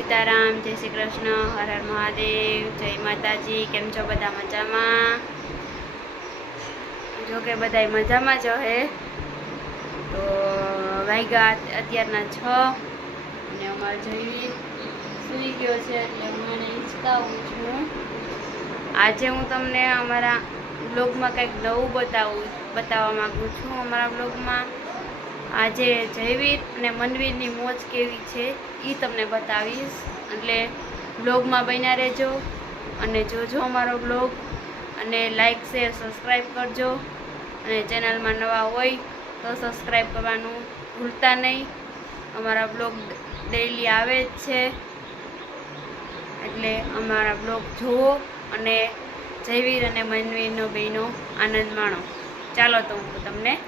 સીતારામ, જય શ્રી કૃષ્ણ, હર હર મહાદેવ, જય માતાજી, કેમ છો બધા મજામાં? જો કે બધા મજામાં જ હે. તો વાગ્યા અત્યારના છ અને અમારે જઈ સૂઈ ગયો છે એટલે હું હિંચકાવું છું. આજે હું તમને અમારા બ્લોગમાં કંઈક નવું બતાવું, બતાવવા માગું છું અમારા બ્લોગમાં આજે જયવીર અને મનવીરની મોજ કેવી છે એ તમને બતાવીશ. એટલે બ્લોગમાં બન્યા રહેજો અને જોજો અમારો બ્લોગ. અને લાઈક શેર સબસ્ક્રાઈબ કરજો. અને ચેનલમાં નવા હોય તો સબસ્ક્રાઈબ કરવાનું ભૂલતા નહીં. અમારા બ્લોગ ડેઈલી આવે જ છે. એટલે અમારા બ્લોગ જુઓ અને જયવીર અને મનવીરનો બેનો આનંદ માણો. ચાલો તો હું તમને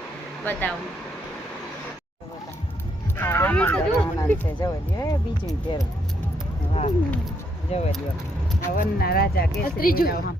બતાવું. બીજું હા જવા દો આ વનના રાજા કેસરી ત્રીજું.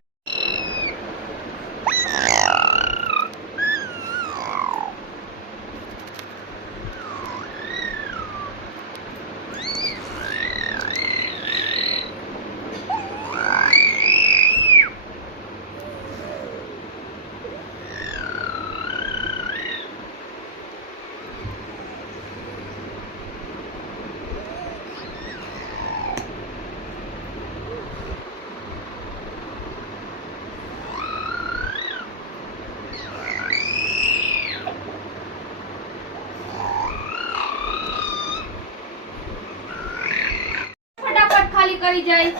કરી જાય?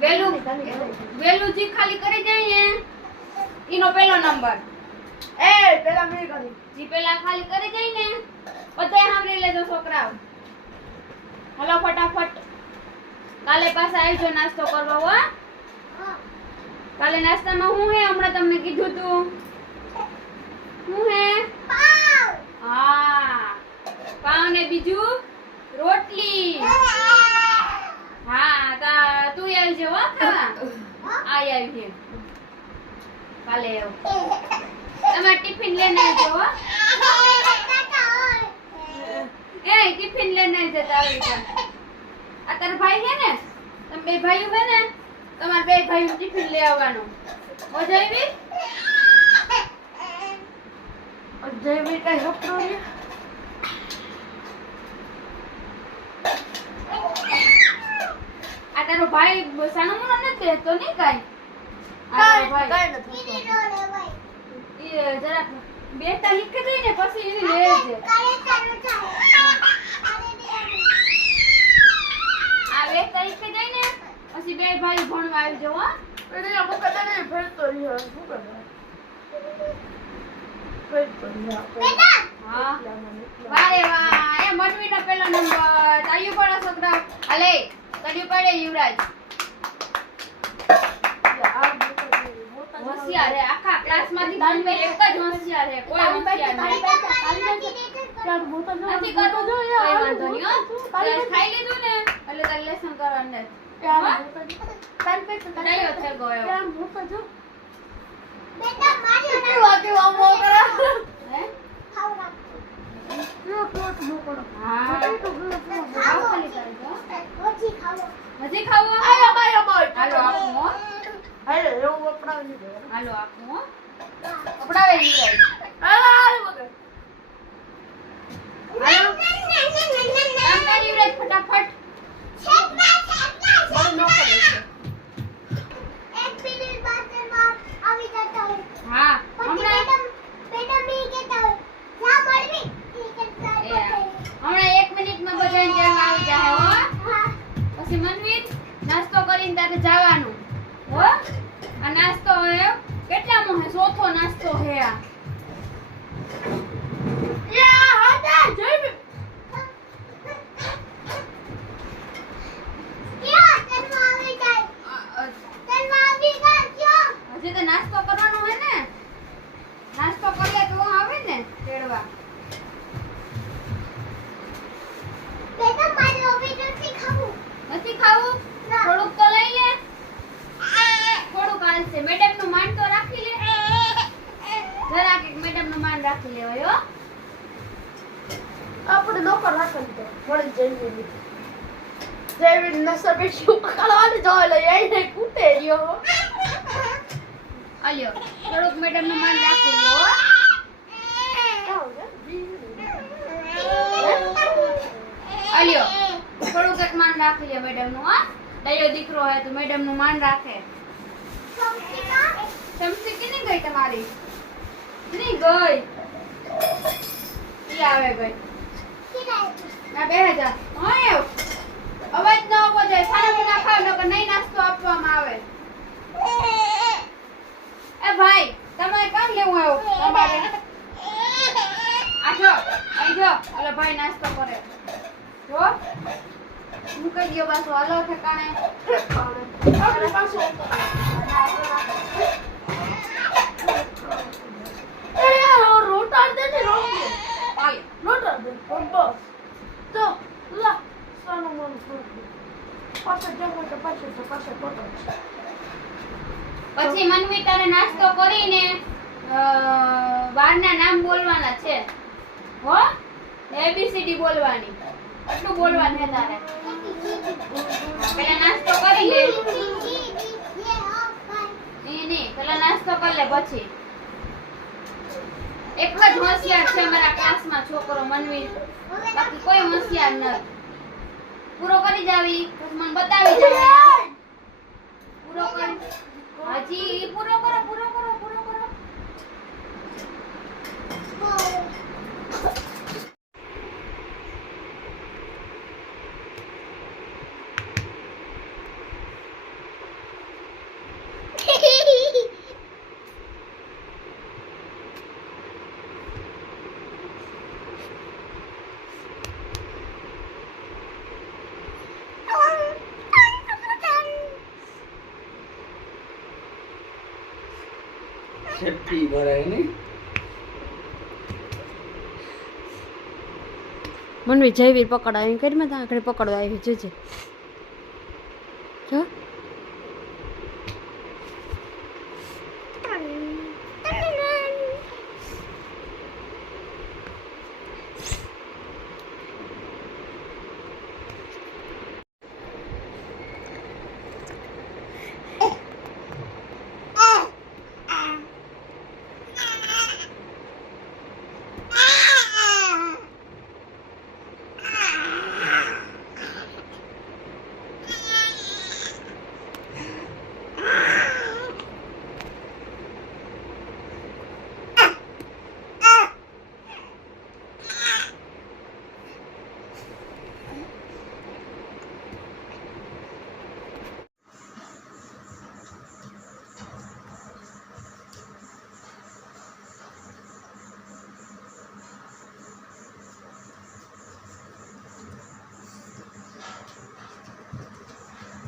વેલું વેલું જી ખાલી કરી જાય ને એનો પહેલો નંબર. એ પેલા મેં કરી જી પેલા ખાલી કરી જાય ને બધાય સાંભળી લેજો છોકરાઓ. હલો ફટાફટ. કાલે પાછા આવજો નાસ્તો કરવા હો. કાલે નાસ્તામાં હું હે? હમણાં તમને કીધું તું. હે હા પાવ ને બીજું રોટલી હા તા તું આવજે હો ખાવા આવજે કાલે આવ. તમારે ટિફિન લઈને આવજો હો. એ, ટિફિન લઈને જતા આવી આ તાર ભાઈ છે ને? તમે બે ભાઈઓ છે ને, તમારે બે ભાઈઓ ટિફિન લઈ આવવાનું. મજા આવી? જયવીર કઈ હપરો આ તારો ભાઈ સાનો નથી રહેતો ને કાઈ? આ તારો કઈ ભાઈ. કઈ નથી એ જરાક બે તારીખ કે જઈને પછી લેજે આ બે તારીખે જઈને પછી બે ભાઈ ભણવા આવી જાવ હો. એટલે અમુક કદાચ નહીં ફેરતો રહ્યો શું ફેરતો રહ્યો હા વારે વાહ એ મનવીનો પેલો નંબર તાળીઓ પાડો છોકરા અલે તાળીઓ પાડે યુવરાજ હોશિયાર હે આખા ક્લાસમાંથી મનવી એક જ હોશિયાર હે કોઈ હોશિયાર નહીં. નથી કરતો જો એ વાંધો નહીં હો. ક્લાસ ખાઈ લીધું ને એટલે તારે લેસન કરવાનું નથી ડાયો થઈ ગયો ગયો હું તો જો. હે હે હા ખાવ ખાલી કરજો હજી ખાવો હાલો આપું હો હાલો એવું વપરાવી દે હાલો આપું હો કપડાવે યુવરાજ હાલો વગર હાલો પછી મનવીર નાસ્તો કરીને તારે જવાનું. હો? આ નાસ્તો હે? કેટલામો હે? ચોથો નાસ્તો હે આ યા હતા જઈ અ, અ, હજી તો નાસ્તો કરવાનો હે ને નાસ્તો કરીએ તો આવે ને તેડવા નથી ખાવું થોડુંક તો લઈ લે થોડુંક હાલશે મેડમનું માન તો રાખી લે જરાક એક મેડમનું માન રાખી લેવાય હો આપણે નોકર તો મળી જઈએ જયવીર નસર પેશી ઉખાડવાની જો એટલે એને કૂટે રહ્યો અલ્યો થોડુંક મેડમનું માન રાખી લે હો અલ્યો થોડુંક એક માન રાખી લે મેડમનું હા દયો દીકરો હોય તો મેડમનું માન રાખે ચમચી કેની ગઈ તમારી નહીં ગઈ આવે ગઈ ના બે હજાર. હા એવ. અવાજ ન આવવો જોઈએ. ખાના પીના ખાવ નકર નહીં નાસ્તો આપવામાં આવે. એ ભાઈ તમારે કામ લેવું તમારે આ જો અહીં જો. એટલે ભાઈ નાસ્તો કરે. જો. હું કહી પાછો હાલો ઠેકાણે. અરે યાર રોટાર દે ને રોટી હાલે. દે બસ તો લા સાનો મન ફૂટ પાસે જમો તો પાસે તો પાસે પોતો પછી મનવી તારે નાસ્તો કરીને અ, બારના નામ બોલવાના છે. હો? એબીસીડી બોલવાની. આટલું બોલવાનું છે તારે. પેલા નાસ્તો કરી લે. પેલા નાસ્તો કરી લે પછી. એક જ હોશિયાર છે મારા ક્લાસમાં છોકરો મનવી. બાકી કોઈ હોશિયાર નથી. પૂરો કરી જાવી. મને બતાવી જાય પૂરો કરી હજી પૂરો કરો પૂરો કરો પૂરો કરો સેફટી ભરાય નહીં મનવી જયવીર પકડ આવી કરી મેં આગળ પકડવા આવી જોજે.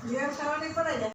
ઘેર ખાવાની પડે